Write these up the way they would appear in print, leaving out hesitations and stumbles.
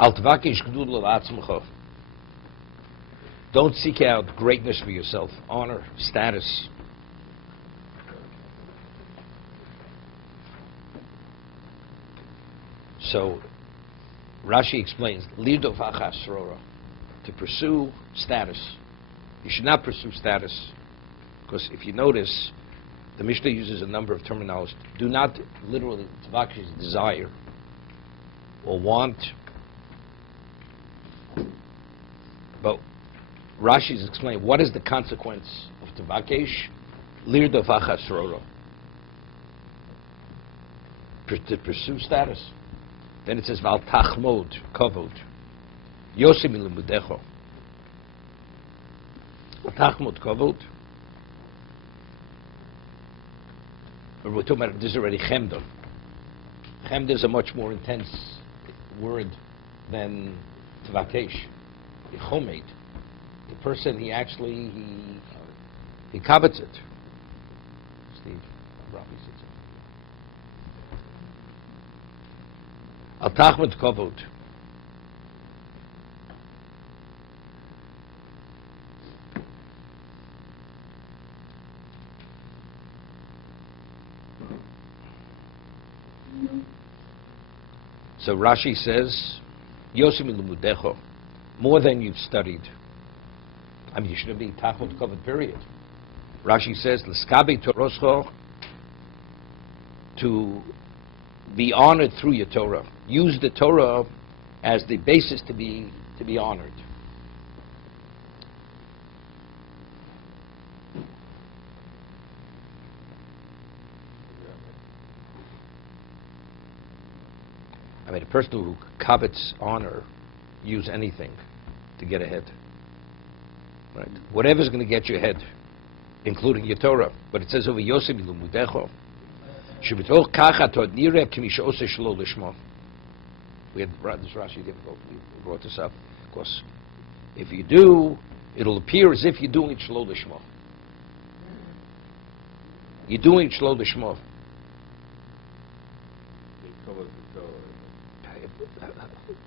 Al tvakish gdul l'atzmecha. Don't seek out greatness for yourself, honor, status. So, Rashi explains, lirdof achasrora, to pursue status. You should not pursue status, because if you notice, the Mishnah uses a number of terminologies. Do not literally tvakish desire or want, but Rashi is explaining what is the consequence of tvakish, lirdof achasrora, to pursue status. Then it says, Val tachmod, kavod, yosim ilimudecho. Tachmod, kavod. We're talking about, this is already chemda. Chemda is a much more intense word than tvakesh. Chomed. The person, he covets it. Steve, Rabbi said so. Al tachmod kavod. So Rashi says, Yosim ilumudecho, more than you've studied. I mean, you shouldn't be tachmod kavod, period. Rashi says, L'skabi toroscho, to be honored through your Torah. Use the Torah as the basis to be honored. I mean, a person who covets honor, use anything to get ahead. Right? Whatever's going to get you ahead, including your Torah. But it says over Yosim ilumudecho. We had this Rashi difficult. We brought this up. Of course, if you do, it'll appear as if you're doing it shlo lishma. You're doing it shlo lishma.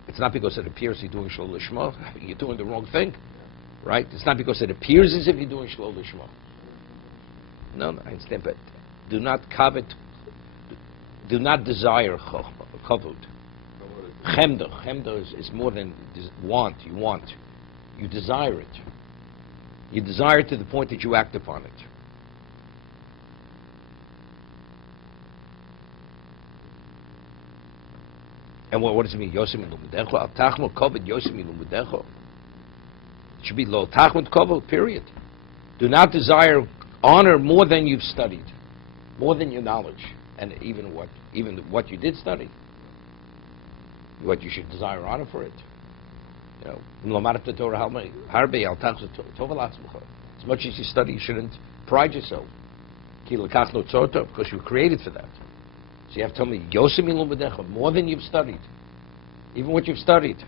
It's not because it appears you're doing shlo lishma. You're doing the wrong thing, right? It's not because it appears as if you're doing shlo lishma. No, I understand, but do not covet. Do not desire kavod. Chemda is more than want. You want. You desire it. You desire it to the point that you act upon it. And what does it mean? Yosim ilumudecho. Al tachmod kavod yosim ilumudecho. It should be lo tachmod kavod, period. Do not desire honor more than you've studied, more than your knowledge. And even what you did study, what you should desire honor for it. You know, as much as you study, you shouldn't pride yourself. Because you were created for that. So you have to tell me, more than you've studied, even what you've studied.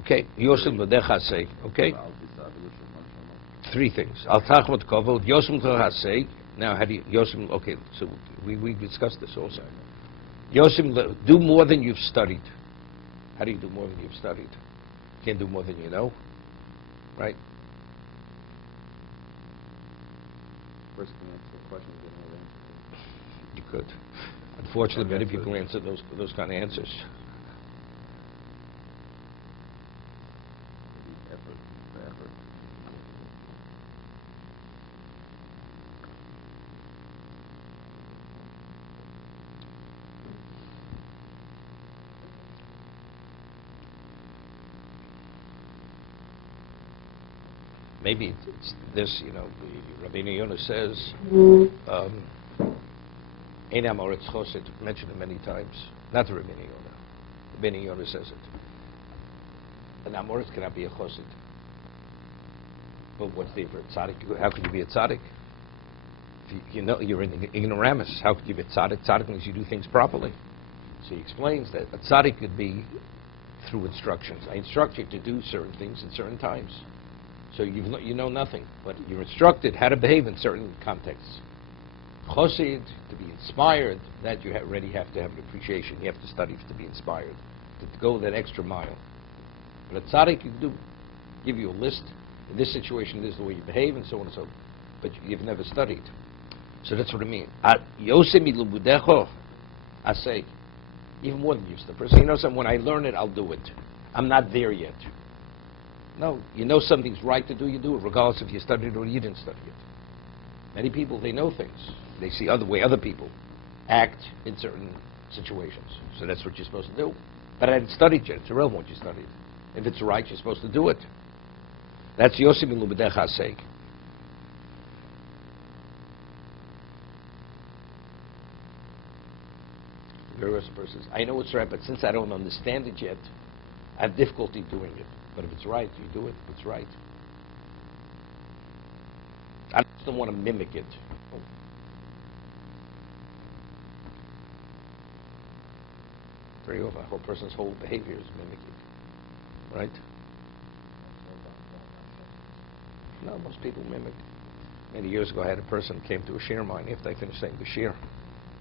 Okay, Yosim L'Dechasei, okay? Three things. Al Tachmod Kavod, Yosim L'Dechasei. Now, how do you, Yosim, okay, so we discussed this also. Yosim, do more than you've studied. How do you do more than you've studied? You can't do more than you know, right? First, can answer the question, get another answer. You could. Unfortunately, many people answer those kind of answers. Maybe it's this, you know, Rabbeinu Yonah says, Ein Amoritz Chosid, mentioned it many times. Not the Rabbeinu Yonah. Rabbeinu Yonah says it. An Amoritz cannot be a Chosid. But what's the difference? Tzaddik? How could you be a tzaddik? If you know you're an ignoramus, how could you be a tzaddik? Tzaddik means you do things properly. So he explains that a tzaddik could be through instructions. I instruct you to do certain things at certain times. So you know nothing, but you're instructed how to behave in certain contexts. Chosid, to be inspired, that you already have to have an appreciation. You have to study to be inspired, to go that extra mile. But a tzaddik, you do give you a list. In this situation, this is the way you behave, and so on and so on. But you've never studied. So that's what I mean. I say, even more than you, the person, you know something, when I learn it, I'll do it. I'm not there yet. No, you know something's right to do, you do it, regardless if you studied it or you didn't study it. Many people, they know things. They see other way other people act in certain situations. So that's what you're supposed to do. But I hadn't studied yet. It's irrelevant what you studied. If it's right, you're supposed to do it. That's Yosef in Lubedecha's sake. Various persons. I know it's right, but since I don't understand it yet, I have difficulty doing it. But if it's right, you do it. If it's right. I just don't want to mimic it. Very often, a person's whole behavior is mimicking. Right? No, most people mimic. Many years ago, I had a person came to a shir mine after I finished saying the shir.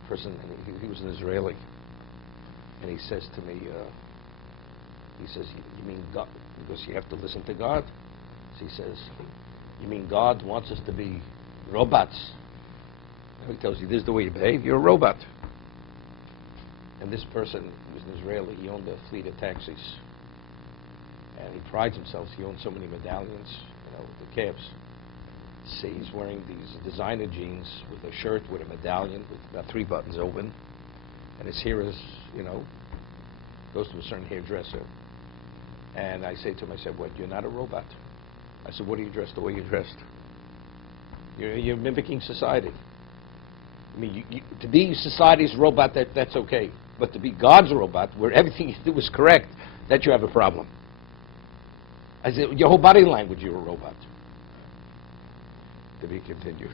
Person, and he was an Israeli, and he says to me, he says, "You mean God?" Because you have to listen to God. So he says, "You mean God wants us to be robots?" And he tells you, "This is the way you behave. You're a robot." And this person was an Israeli. He owned a fleet of taxis, and he prides himself. He owned so many medallions, with the calves. See, he's wearing these designer jeans with a shirt with a medallion with about 3 buttons open, and his hair is, goes to a certain hairdresser. And I say to him, I said, "What? You're not a robot." I said, "What are you dressed the way you're dressed? You're mimicking society. I mean, to be society's robot, that's okay. But to be God's robot, where everything you do is correct, that you have a problem." I said, "Your whole body language, you're a robot." To be continued.